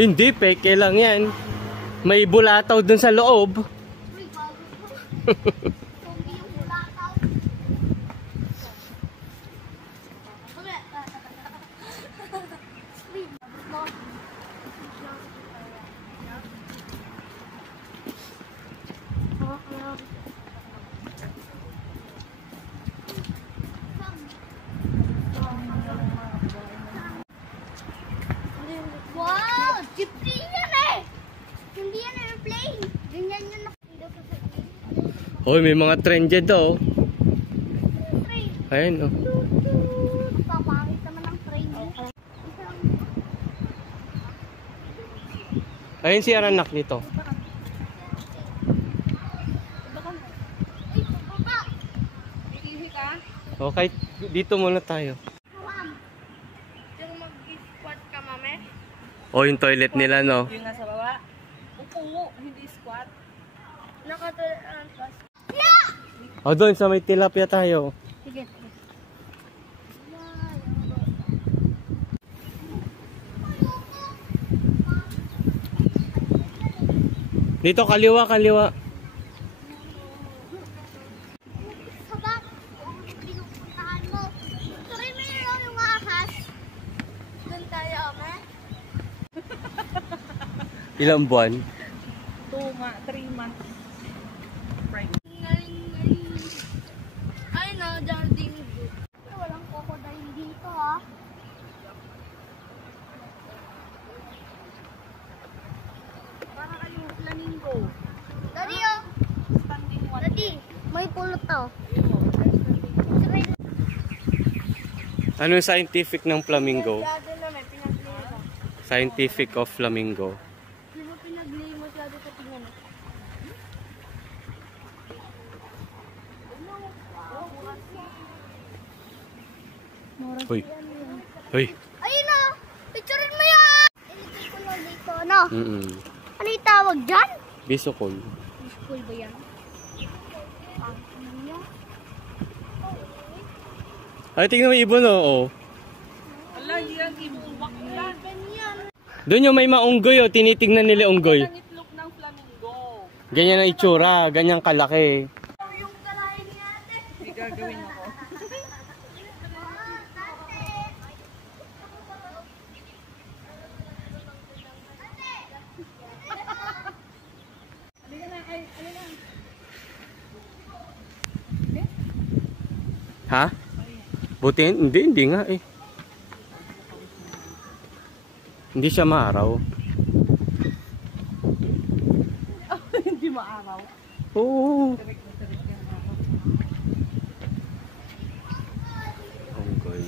Hindi, peke lang yan. May bulataw dun sa loob. Wow! Jeepney yan eh! Hindi yan airplane! Ganyan yun nakita sa airplane. Hoy, may mga trend dyan daw. Ayan oh. Papangit naman ang train. Ayun si Aranak dito. Okay, dito muna tayo. Yung mag-squat ka, mame? O, yung toilet nila, no? Yung nasa baba. Upo, hindi squat. Nakatulad. O, doon sa may tilapia tayo. Sige. Dito, kaliwa, kaliwa. Sabak, pinupuntahan mo. Tuloy mo yun yung ahas. Doon tayo, ame? Ilang buwan? 3 months. Ay no, Jardine Group. Walang crocodile dito ha. Para kayong flamingo. Daddy oh. Standing one. Daddy, may pulot to. Ano yung scientific ng flamingo? Dati na may pinaglima. Scientific of flamingo. Di ba pinaglima dati sa tingnan? Hoy. Hoy. Ayun na! Picturein mo yan! Ilagay ko lang dito, ano? Ano yung tawag dyan? Bisokol. School ba yan? Ano yan? Ay, tingnan mo yung ibon, oh. Ala, yan, ibuwak yan. Ganyan. Doon yung may maunggoy, oh. Tinitingnan nila unggoy. Ang itlog ng flamingo. Ganyan ang itsura. Ganyang kalaki. Yung kalahin ni ate. May gagawin ako. Ha? Buti? Hindi nga eh. Hindi siya maaraw. Hindi maaraw. Oo. Unggoy.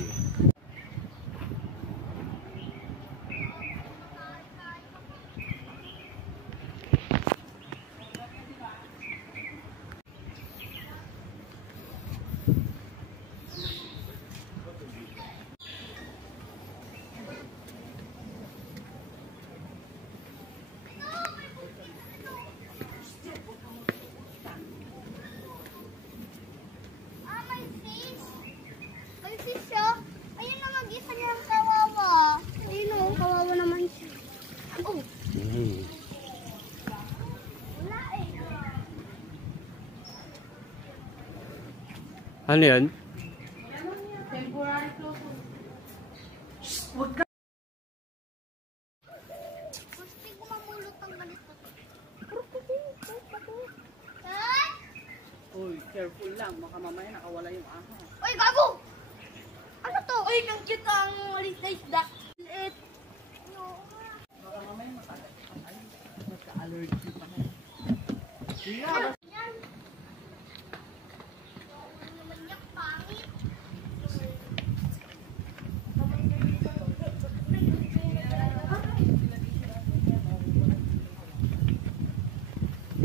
May fish. May fish oh. Ayun na mag-isa niya kawawa. Ayun oh, kawawa naman siya. Oh, wala eh. Ano yan? Temporary closure. Huwag ka. Gusto ko mamulot ang ganito. Ay! Uy, careful lang. Baka mamaya nakawala yung ahas. Uy, gago! Ano to? Uy, nang cute ang malit na isda. Liit. Baka mamaya magka-allergy pa na. Yan. Ano naman yan, pangit.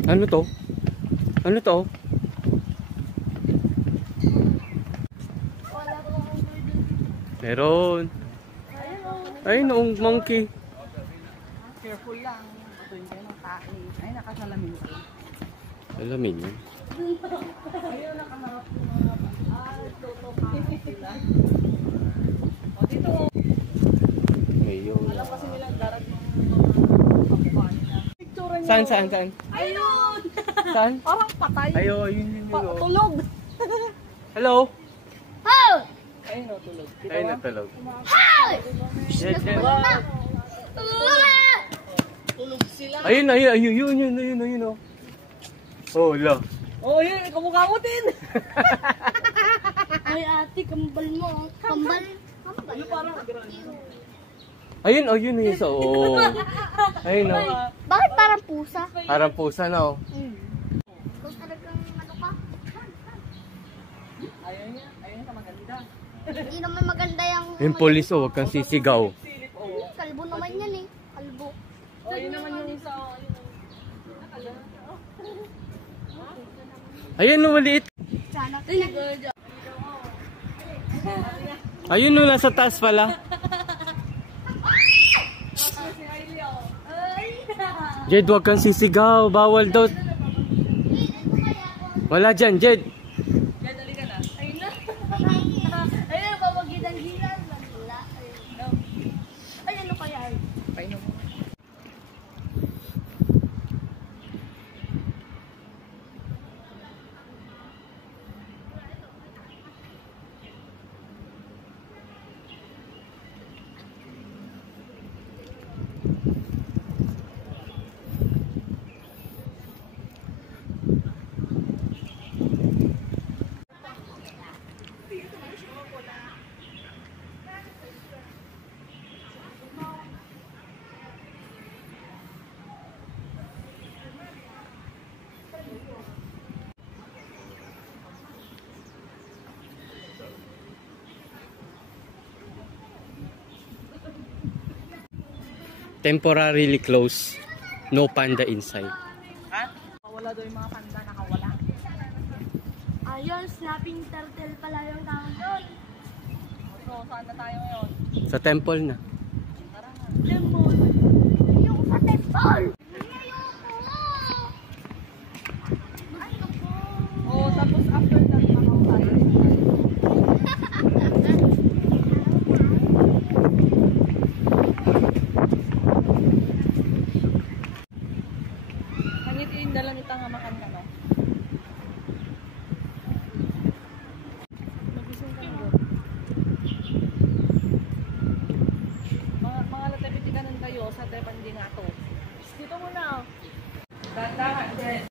Ano to? Ano to? Wala ko ang Meron. Ayun, oh, monkey. Careful lang. Patuloy kayo ng tae. Ay, nakasalamin ka. Alamin yun. Ayaw, nakaharap ko mga toto pa sila. O, dito. Ngayon. Alam kasi nilang darating Picture niyo. Saan? Ayun! Saan? Parang patay. Ayo, yun. Tulog. Hello? How? Ayun o, tulog. Ay, natulog. How? Jet, jet. Tulog sila. Ayun, yun, oh. Oh, la. Oh, yun. Kamukha mo din. Ay, ate, kambal mo. Kambal? Ano parang Ayun, yun, isa. Oh. Ayun, oh. Bakit parang pusa? Parang pusa na, oh. Kung talagang ano ka? Ayaw niya ka maganda. Hindi naman maganda yung... Yung polis, oh, huwag kang sisigaw. Silip, oh. Kalbo naman yan eh. Kalbo. Oh, yun naman yung sa... Ayun, no, maliit. Sana. Ayun, no, nasa taas pala. Jed, huwag kang sisigaw. Bawal daw. Wala dyan, Jed. Yan, dali ka na. Ayun na. Ayun, babagidang-gilan. Wala. Ay, ano kaya? Painom mo. Temporarily closed. No panda inside. Ha? Wala daw yung mga panda, nakawala. Ayun, snapping turtle pala yung tawag doon. So, saan na tayo ngayon? Sa temple na. Tara na. Lemon. Yung sa temple. Ay, naku. Oh, tapos after that, makaw tayo. Kanyit yung dala nita nga makan ka, no? Magising ka na. Mga latapiti ka nun kayo sa Tepandi nga to. Dito muna. Tanda, Jen.